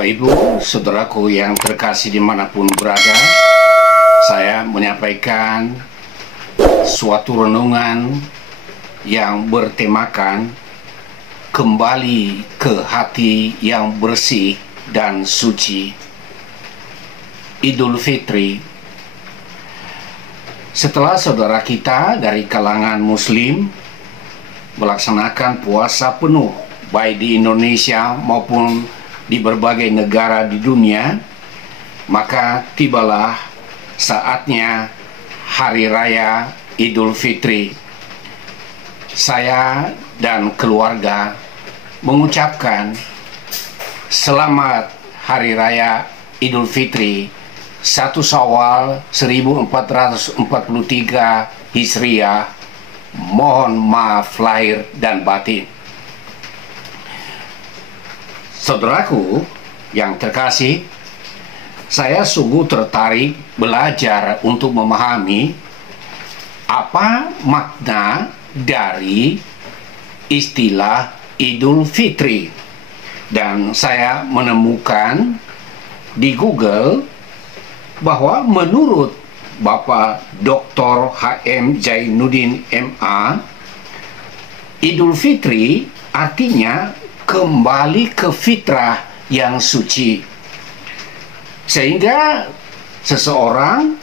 Bapak Ibu, saudaraku yang terkasih dimanapun berada, saya menyampaikan suatu renungan yang bertemakan kembali ke hati yang bersih dan suci. Idul Fitri. Setelah saudara kita dari kalangan Muslim melaksanakan puasa penuh, baik di Indonesia maupun di berbagai negara di dunia, maka tibalah saatnya Hari Raya Idul Fitri. Saya dan keluarga mengucapkan selamat Hari Raya Idul Fitri 1 Syawal 1443 Hijriah. Mohon maaf lahir dan batin. Saudaraku yang terkasih, saya sungguh tertarik belajar untuk memahami apa makna dari istilah Idul Fitri. Dan saya menemukan di Google bahwa menurut Bapak Dr. H.M. Zainuddin MA, Idul Fitri artinya kembali ke fitrah yang suci. Sehingga seseorang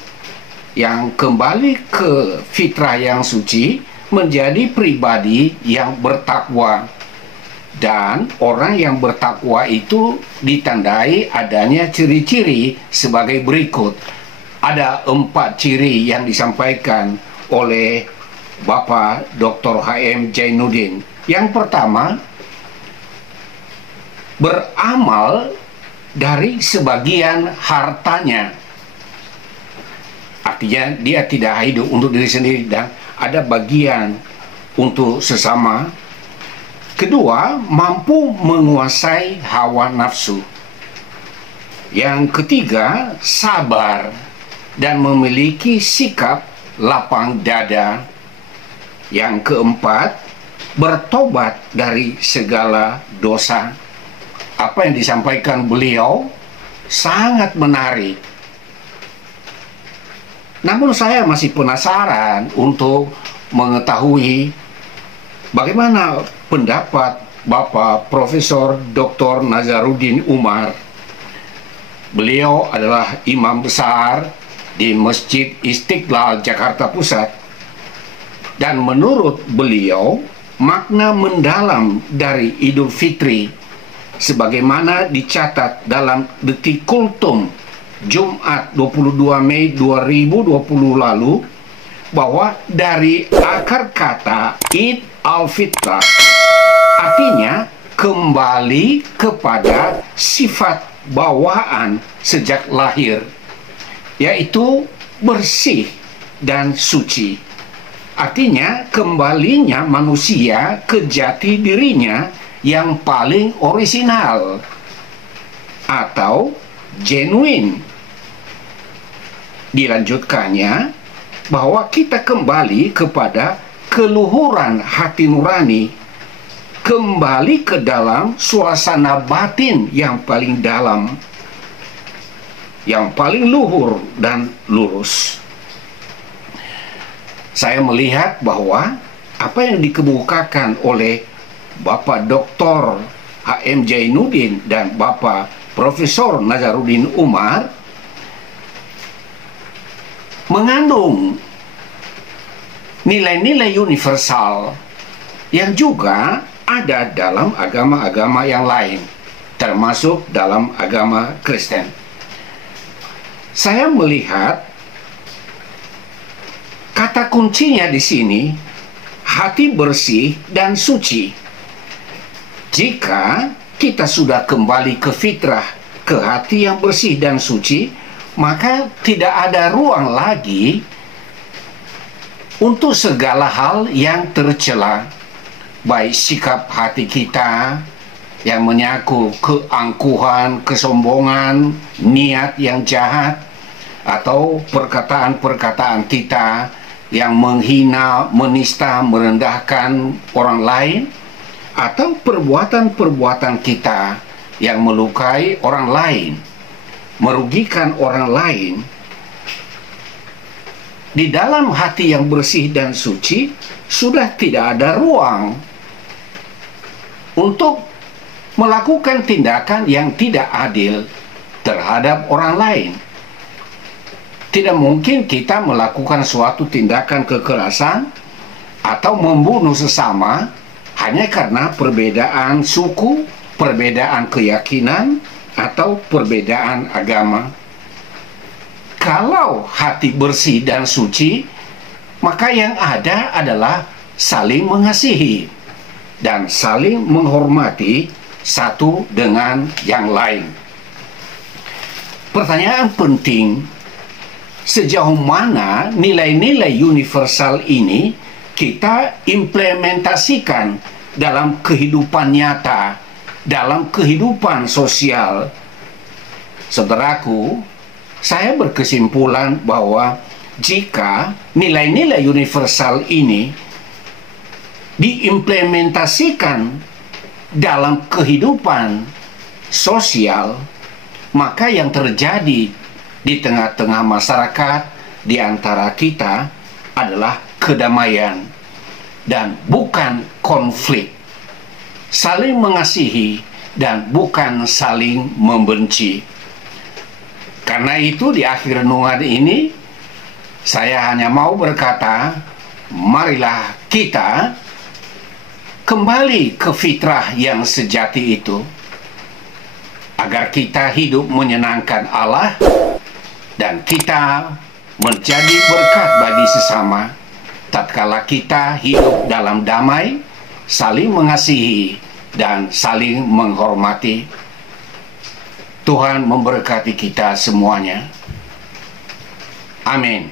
yang kembali ke fitrah yang suci menjadi pribadi yang bertakwa. Dan orang yang bertakwa itu ditandai adanya ciri-ciri sebagai berikut. Ada 4 ciri yang disampaikan oleh Bapak Dr. H.M. Zainuddin. Yang pertama, beramal dari sebagian hartanya. Artinya dia tidak hidup untuk diri sendiri dan ada bagian untuk sesama. Kedua, mampu menguasai hawa nafsu. Yang ketiga, sabar dan memiliki sikap lapang dada. Yang keempat, bertobat dari segala dosa. Apa yang disampaikan beliau sangat menarik. Namun saya masih penasaran untuk mengetahui bagaimana pendapat Bapak Profesor Dr. Nazaruddin Umar. Beliau adalah imam besar di Masjid Istiqlal Jakarta Pusat. Dan menurut beliau, makna mendalam dari Idul Fitri sebagaimana dicatat dalam Detik Kultum Jumat 22 Mei 2020 lalu, bahwa dari akar kata Id al-Fitrah artinya kembali kepada sifat bawaan sejak lahir, yaitu bersih dan suci. Artinya kembalinya manusia ke jati dirinya yang paling orisinal atau genuine. Dilanjutkannya bahwa kita kembali kepada keluhuran hati nurani, kembali ke dalam suasana batin yang paling dalam, yang paling luhur dan lurus. Saya melihat bahwa apa yang dikemukakan oleh Bapak Dr. H.M. Zainuddin dan Bapak Profesor Nazaruddin Umar mengandung nilai-nilai universal yang juga ada dalam agama-agama yang lain, termasuk dalam agama Kristen. Saya melihat kata kuncinya di sini hati bersih dan suci. Jika kita sudah kembali ke fitrah, ke hati yang bersih dan suci, maka tidak ada ruang lagi untuk segala hal yang tercela, baik sikap hati kita yang menyaku keangkuhan, kesombongan, niat yang jahat, atau perkataan-perkataan kita yang menghina, menista, merendahkan orang lain, atau perbuatan-perbuatan kita yang melukai orang lain, merugikan orang lain, di dalam hati yang bersih dan suci sudah tidak ada ruang untuk melakukan tindakan yang tidak adil terhadap orang lain. Tidak mungkin kita melakukan suatu tindakan kekerasan atau membunuh sesama hanya karena perbedaan suku, perbedaan keyakinan, atau perbedaan agama. Kalau hati bersih dan suci, maka yang ada adalah saling mengasihi dan saling menghormati satu dengan yang lain. Pertanyaan penting, sejauh mana nilai-nilai universal ini kita implementasikan dalam kehidupan nyata, dalam kehidupan sosial? Saudaraku, saya berkesimpulan bahwa jika nilai-nilai universal ini diimplementasikan dalam kehidupan sosial, maka yang terjadi di tengah-tengah masyarakat, di antara kita, adalah kedamaian dan bukan konflik, saling mengasihi dan bukan saling membenci. Karena itu di akhir renungan ini saya hanya mau berkata, marilah kita kembali ke fitrah yang sejati itu, agar kita hidup menyenangkan Allah dan kita menjadi berkat bagi sesama tatkala kita hidup dalam damai, saling mengasihi dan saling menghormati. Tuhan memberkati kita semuanya. Amin.